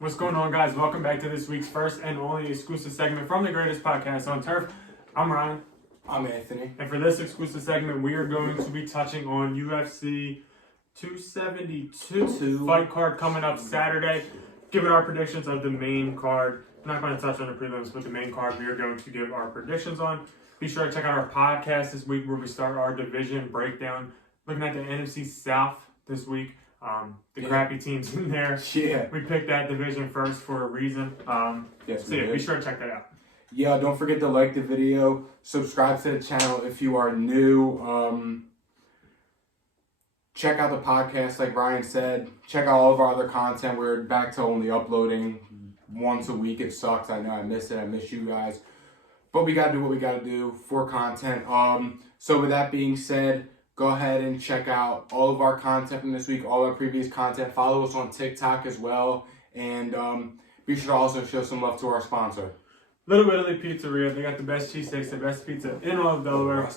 What's going on, guys? Welcome back to this week's first and only exclusive segment from the greatest podcast on turf. I'm Ryan. I'm Anthony. And for this exclusive segment, we are going to be touching on UFC 272 fight card coming up Saturday. Giving our predictions of the main card. I'm not going to touch on the prelims, but the main card we are going to give our predictions on. Be sure to check out our podcast this week where we start our division breakdown. Looking at the NFC South this week. The crappy teams in there. Yeah. We picked that division first for a reason. Be sure to check that out. Yeah, don't forget to like the video, subscribe to the channel if you are new. Check out the podcast, like Ryan said. Check out all of our other content. We're back to only uploading once a week. It sucks. I know I miss it. I miss you guys. But we got to do what we got to do for content. So with that being said, go ahead and check out all of our content from this week, all our previous content. Follow us on TikTok as well. And be sure to also show some love to our sponsor. Little Italy Pizzeria. They got the best cheesesteaks, the best pizza in all of Delaware.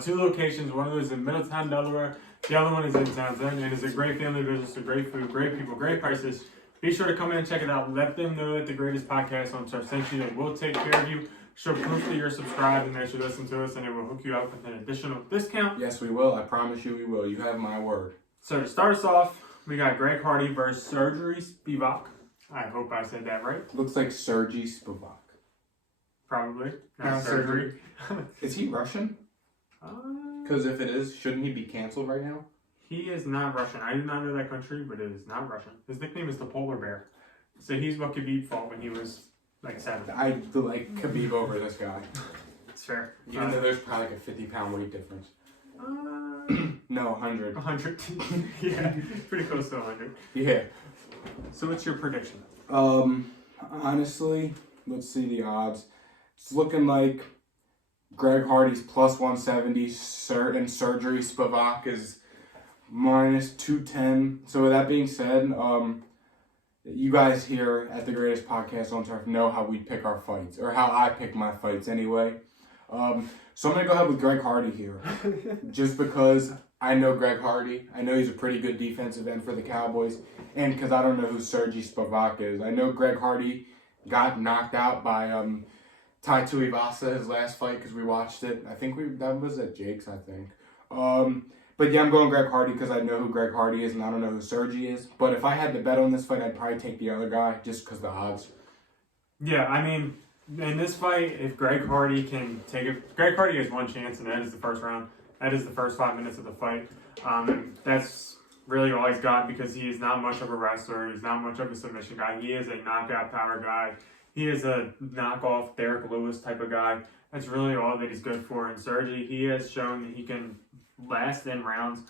2 locations. One of them is in Middletown, Delaware. The other one is in Townsend. And it's a great family business, a great food, great people, great prices. Be sure to come in and check it out. Let them know that the greatest podcast on turf sent you. They will take care of you. Show proof that you're subscribed and that you listen to us, and it will hook you up with an additional discount. Yes, we will. I promise you we will. You have my word. So to start us off, we got Greg Hardy versus Sergey Spivak. I hope I said that right. Looks like Sergey Spivak. Probably. Not surgery. Is he Russian? Because if it is, shouldn't he be canceled right now? He is not Russian. I do not know that country, but it is not Russian. His nickname is the Polar Bear. So he's what Khabib fought when he was like 7. I like Khabib over this guy. It's fair. Even though there's probably like a 50-pound weight difference. No, 100. 100. Yeah, pretty close to 100. Yeah. So what's your prediction? Honestly, let's see the odds. It's looking like Greg Hardy's plus 170, and Sergey Spivak is minus 210. So with that being said, you guys here at the greatest podcast on turf know how we pick our fights, or how I pick my fights anyway. So I'm going to go ahead with Greg Hardy here. Just because I know Greg Hardy. I know he's a pretty good defensive end for the Cowboys. And because I don't know who Sergey Spivak is. I know Greg Hardy got knocked out by Tai Tuivasa his last fight because we watched it. I think that was at Jake's, I think. But yeah, I'm going Greg Hardy because I know who Greg Hardy is and I don't know who Sergey is. But if I had to bet on this fight, I'd probably take the other guy just because of the odds. Yeah, I mean, in this fight, if Greg Hardy can take it, Greg Hardy has one chance, and that is the first round. That is the first 5 minutes of the fight. And that's really all he's got because he is not much of a wrestler. He's not much of a submission guy. He is a knockout power guy. He is a knockoff Derek Lewis type of guy. That's really all that he's good for. And Sergey, he has shown that he can last in rounds.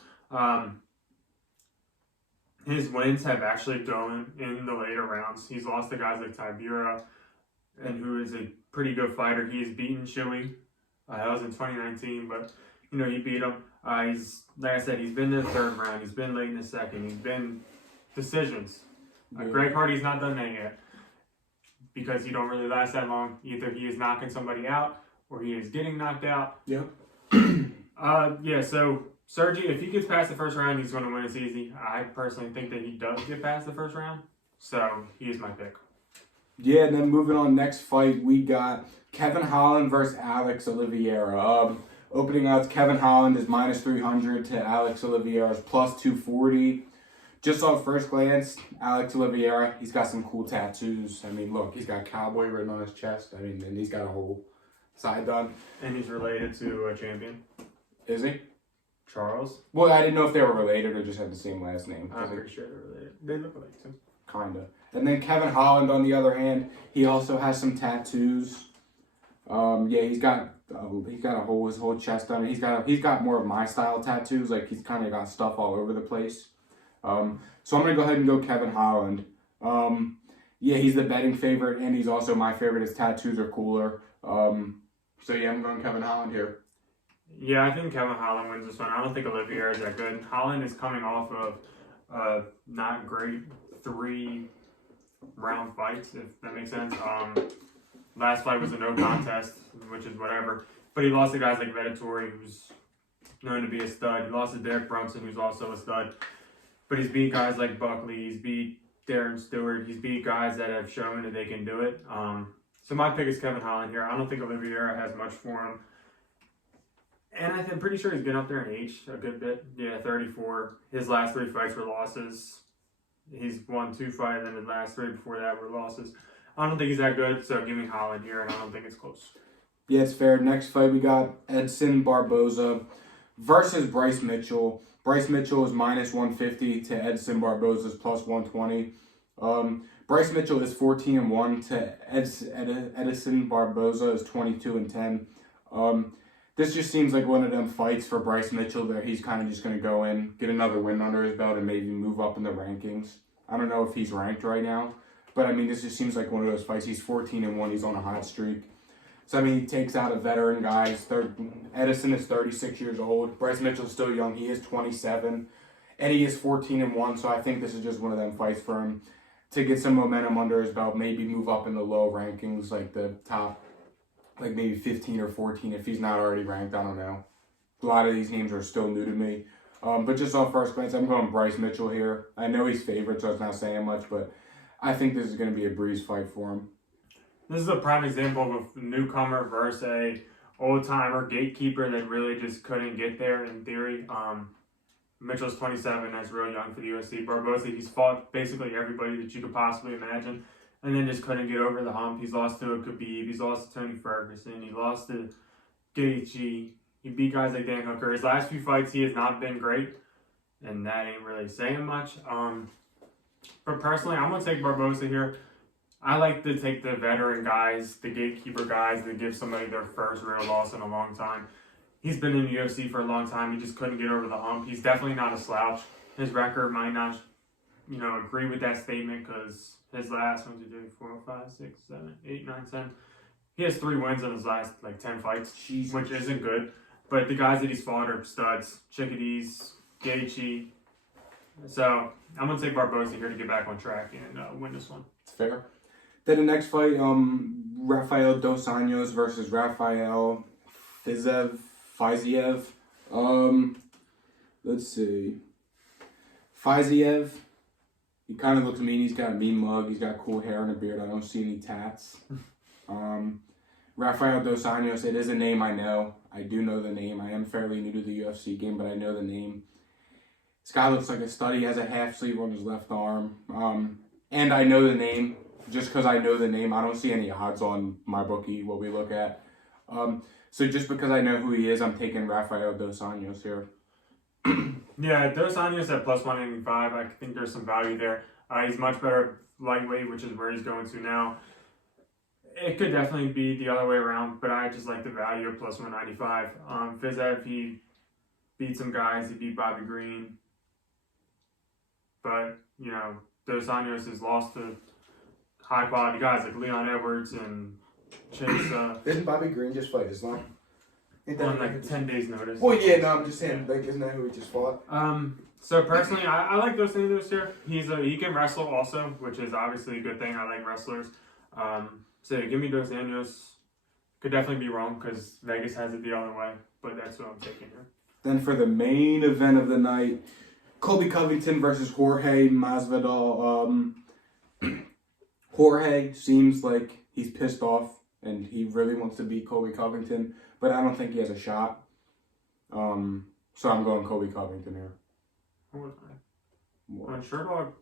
His wins have actually gone in the later rounds. He's lost to guys like Tibura, and who is a pretty good fighter. He has beaten Chewy. That was in 2019, but he beat him. He's, like I said, he's been in the 3rd round. He's been late in the 2nd. He's been decisions. Greg Hardy's not done that yet because he don't really last that long. Either he is knocking somebody out or he is getting knocked out. Yep. So Sergey, if he gets past the 1st round, he's going to win. It's easy. I personally think that he does get past the 1st round, so he is my pick. Yeah, and then moving on, next fight, we got Kevin Holland versus Alex Oliveira. Opening odds, Kevin Holland is minus 300 to Alex Oliveira is plus 240. Just on first glance, Alex Oliveira, he's got some cool tattoos. I mean, look, he's got cowboy written on his chest. I mean, and he's got a whole side done. And he's related to a champion. Is he? Charles? Well, I didn't know if they were related or just had the same last name. I'm pretty sure they're related. They look alike too. Kinda. And then Kevin Holland, on the other hand, he also has some tattoos. He's got his whole chest done. He's got more of my style tattoos. Like he's kind of got stuff all over the place. So I'm gonna go ahead and go Kevin Holland. He's the betting favorite, and he's also my favorite. His tattoos are cooler. I'm going Kevin Holland here. Yeah, I think Kevin Holland wins this one. I don't think Oliveira is that good. Holland is coming off of not great 3-round fights, if that makes sense. Last fight was a no contest, which is whatever. But he lost to guys like Vedatori, who's known to be a stud. He lost to Derek Brunson, who's also a stud. But he's beat guys like Buckley. He's beat Darren Stewart. He's beat guys that have shown that they can do it. So my pick is Kevin Holland here. I don't think Oliveira has much for him. And I'm pretty sure he's been up there in age a good bit. Yeah, 34. His last 3 fights were losses. He's won 2 fights, and his last 3 before that were losses. I don't think he's that good, so give me Holland here, and I don't think it's close. Yeah, it's fair. Next fight, we got Edson Barboza versus Bryce Mitchell. Bryce Mitchell is minus 150 to Edson Barboza's plus 120. Bryce Mitchell is 14-1 to Edson Barboza is 22-10. This just seems like one of them fights for Bryce Mitchell that he's kind of just going to go in, get another win under his belt, and maybe move up in the rankings. I don't know if he's ranked right now, but I mean, this just seems like one of those fights. He's 14-1. He's on a hot streak. So, I mean, he takes out a veteran guy. Edison is 36 years old. Bryce Mitchell's still young. He is 27, and he is 14-1. So I think this is just one of them fights for him to get some momentum under his belt, maybe move up in the low rankings, like the top, like maybe 15 or 14 if he's not already ranked. I don't know. A lot of these names are still new to me. But just off first glance, I'm going Bryce Mitchell here. I know he's favored, so it's not saying much, but I think this is going to be a breeze fight for him. This is a prime example of a newcomer versus a old-timer gatekeeper that really just couldn't get there in theory. Mitchell's 27, that's real young for the UFC. Barboza, he's fought basically everybody that you could possibly imagine, and then just couldn't get over the hump. He's lost to a Khabib, he's lost to Tony Ferguson, he lost to Gaethje, he beat guys like Dan Hooker. His last few fights, he has not been great, and that ain't really saying much. But personally, I'm going to take Barboza here. I like to take the veteran guys, the gatekeeper guys that give somebody their first real loss in a long time. He's been in the UFC for a long time. He just couldn't get over the hump. He's definitely not a slouch. His record might not, agree with that statement because his last 1, 2, 3, 4, 5, 6, 7, 8, 9, 10. He has 3 wins in his last 10 fights, which isn't good. But the guys that he's fought are studs. Chickadees, Gaethje. So I'm gonna take Barboza here to get back on track and win this one. It's fair. Then the next fight, Rafael Dos Anjos versus Rafael Fazev. Let's see. Fazev, he kind of looks mean. He's got a mean mug. He's got cool hair and a beard. I don't see any tats. Rafael Dos Anjos, it is a name I know. I do know the name. I am fairly new to the UFC game, but I know the name. This guy looks like a stud. He has a half sleeve on his left arm. And I know the name. Just because I know the name, I don't see any odds on my bookie, what we look at. So just because I know who he is, I'm taking Rafael Dos Anjos here. Yeah, Dos Anjos at plus 185. I think there's some value there. He's much better lightweight, which is where he's going to now. It could definitely be the other way around, but I just like the value of plus 195. Fazev, he beat some guys. He beat Bobby Green. But, Dos Anjos has lost to high-quality guys like Leon Edwards and Chase. Didn't Bobby Green just fight Islam? On 10 days notice. Well, yeah, no, I'm just saying, isn't that who he just fought? So personally, I like Dos Anjos here. He can wrestle also, which is obviously a good thing. I like wrestlers. So give me Dos Anjos. Could definitely be wrong because Vegas has it the other way, but that's what I'm taking here. Then for the main event of the night, Colby Covington versus Jorge Masvidal. Jorge seems like he's pissed off and he really wants to beat Colby Covington, but I don't think he has a shot. So I'm going Colby Covington here. What was I? On Sherdog,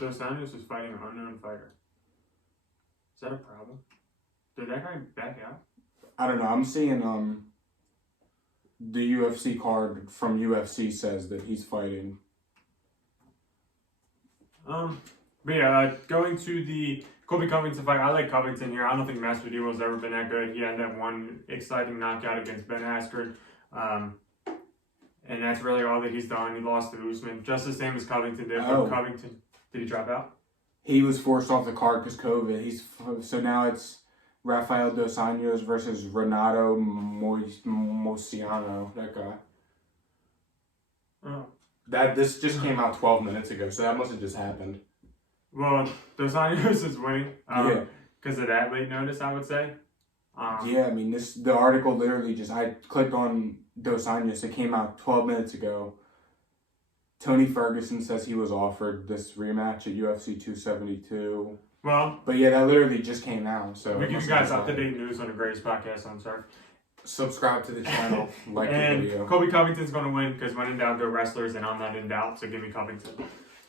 Dos Anjos is fighting an unknown fighter. Is that a problem? Did that guy back out? I don't know. I'm seeing the UFC card from UFC says that he's fighting. But yeah, going to the Colby Covington fight, I like Covington here. I don't think Masvidal has ever been that good. He had that one exciting knockout against Ben Askren. And that's really all that he's done. He lost to Usman, just the same as Covington did. But Covington, did he drop out? He was forced off the card because COVID. So now it's Rafael Dos Anjos versus Renato Moicano, that guy. Oh. This just came out 12 minutes ago, so that must have just happened. Well, Dos Anjos is winning because of that late notice, I would say. Yeah, I mean, the article literally I clicked on Dos Anjos. It came out 12 minutes ago. Tony Ferguson says he was offered this rematch at UFC 272. Well, but yeah, that literally just came out. So we give you guys up-to-date news on the greatest podcast on surf. Subscribe to the channel, like the video. Colby Covington's going to win because when in doubt, go wrestlers, and I'm not in doubt, so give me Covington.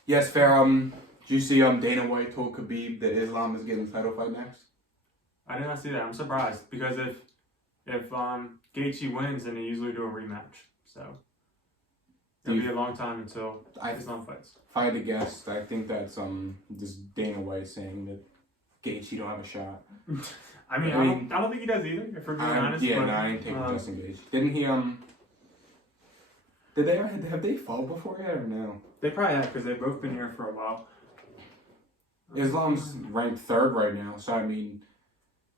Yes, fair. Did you see Dana White told Khabib that Islam is getting the title fight next? I did not see that. I'm surprised because if Gaethje wins, then they usually do a rematch. So it'll be a long time until Islam fights. If I had to guess, I think that's just Dana White saying that Gaethje don't have a shot. I mean, I don't think he does either. If we're being honest. Yeah, but, no, I didn't take Justin Gaethje. Didn't he? Have they fought before yet or no? They probably have because they've both been here for a while. Islam's ranked 3rd right now, so I mean,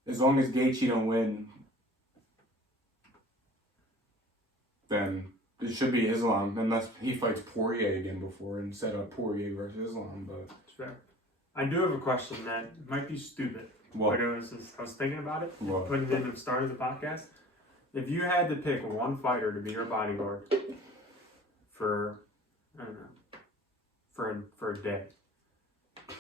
as long as Gaethje don't win, then it should be Islam, unless he fights Poirier again before instead of Poirier versus Islam. But that's fair. I do have a question that might be stupid. What? I was thinking about it. What? When it didn't start the podcast. If you had to pick one fighter to be your bodyguard for, I don't know, for a day,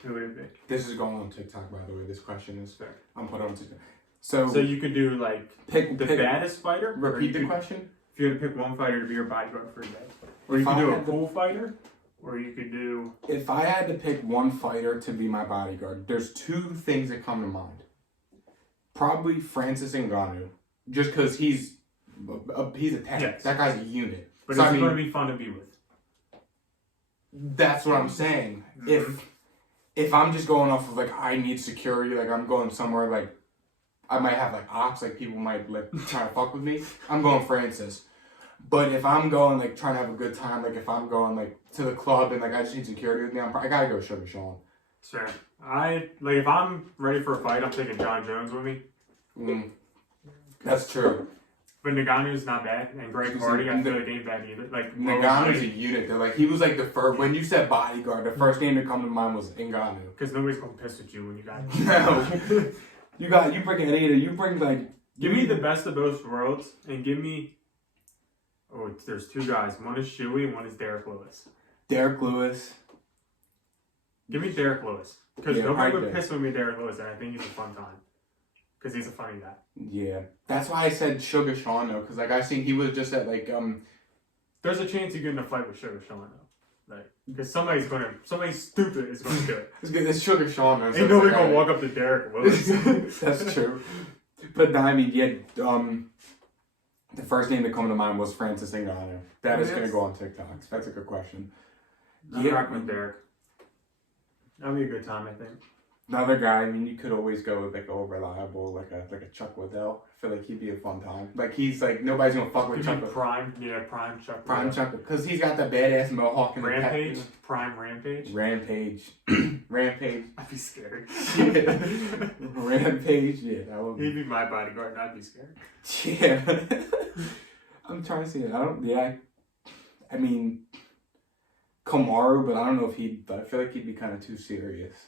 who would it be? This is going on TikTok, by the way. This question is fair. I'm put on TikTok. So you could do like pick baddest fighter. Repeat the question. If you had to pick one fighter to be your bodyguard for a day, or you could do a cool fighter, or you could do. If I had to pick one fighter to be my bodyguard, there's 2 things that come to mind. Probably Francis Ngannou, just because he's a tank. Yes. That guy's a unit. But so, it's going to be fun to be with. That's what I'm saying. Mm-hmm. If I'm just going off of like I need security, like I'm going somewhere like I might have like ops, like people might like try to fuck with me. I'm going Francis. But if I'm going like trying to have a good time, like if I'm going like to the club and like I just need security with me, I gotta go Sugar Sean. Sure. If I'm ready for a fight, I'm taking John Jones with me. That's true. But Ngannou's not bad, and Greg Hardy, I feel like ain't bad either. Like Ngannou's a unit though. Like he was like the first. When you said bodyguard, the first name that come to mind was Ngannou. Because nobody's gonna piss at you when you got. No, you bring Anita. You bring like. Give me the best of both worlds, and give me. Oh, there's 2 guys. One is Shuey, and one is Derek Lewis. Derek Lewis. Give me Derek Lewis, because nobody would piss with me Derek Lewis, and I think he's a fun time. Because he's a funny guy. Yeah. That's why I said Sugar Sean, though. Because, like, I seen he was just at, like, There's a chance you get in a fight with Sugar Sean, though. Like, because somebody stupid is going to do it. It's Sugar Sean, though. Ain't nobody going to walk up to Derek Lewis. That's true. But, no, I mean, yeah, the first name that come to mind was Francis Ngannou. That is going to go on TikTok. That's a good question. I'm rocking with Derek. That'll be a good time, I think. Another guy, I mean, you could always go with like a reliable, like a Chuck Liddell. I feel like he'd be a fun time. Like he's like nobody's gonna fuck with Chuck. Prime Chuck. Prime Chuck, because he's got that badass mohawk and Rampage. Prime Rampage. Rampage. I'd be scared. Rampage, yeah, that would. He'd be my bodyguard, and I'd be scared. Yeah. I'm trying to see it. I mean, Kamaru, but I don't know if I feel like he'd be kind of too serious.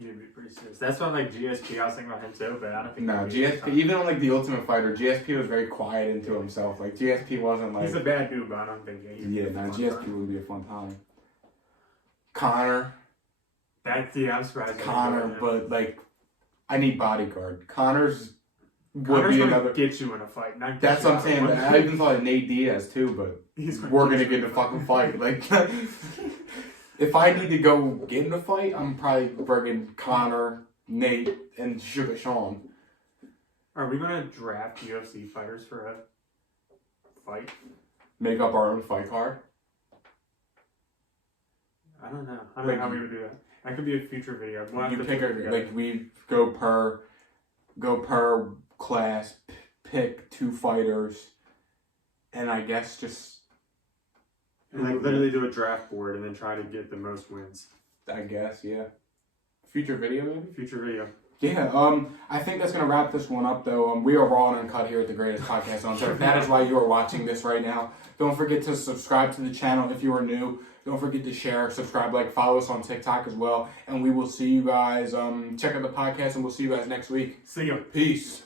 He'd be pretty serious. That's why like GSP, I was thinking about him too, but I don't think. No, GSP, even on like the Ultimate Fighter, GSP was very quiet into himself. Like GSP wasn't like. He's a bad dude, but I don't think. GSP would be a fun time. Connor. I'm surprised. Connor, but like, I need bodyguard. Connor's gonna get you in a fight. That's what I'm saying. I even thought of Nate Diaz too, but we're gonna get in a fucking fight. Like, if I need to go get in a fight, I'm probably bringing Connor, Nate, and Sugar Sean. Are we gonna draft UFC fighters for a fight? Make up our own fight card? I don't know. I don't know how we would do that. That could be a future video. You pick we go per class, pick 2 fighters, and I guess just. And like literally do a draft board and then try to get the most wins. I guess, yeah. Future video, maybe? Future video. Yeah, I think that's going to wrap this one up, though. We are raw and uncut here at the Greatest Podcast on Surf. That is why you are watching this right now. Don't forget to subscribe to the channel if you are new. Don't forget to share, subscribe, follow us on TikTok as well. And we will see you guys, check out the podcast, and we'll see you guys next week. See ya. Peace.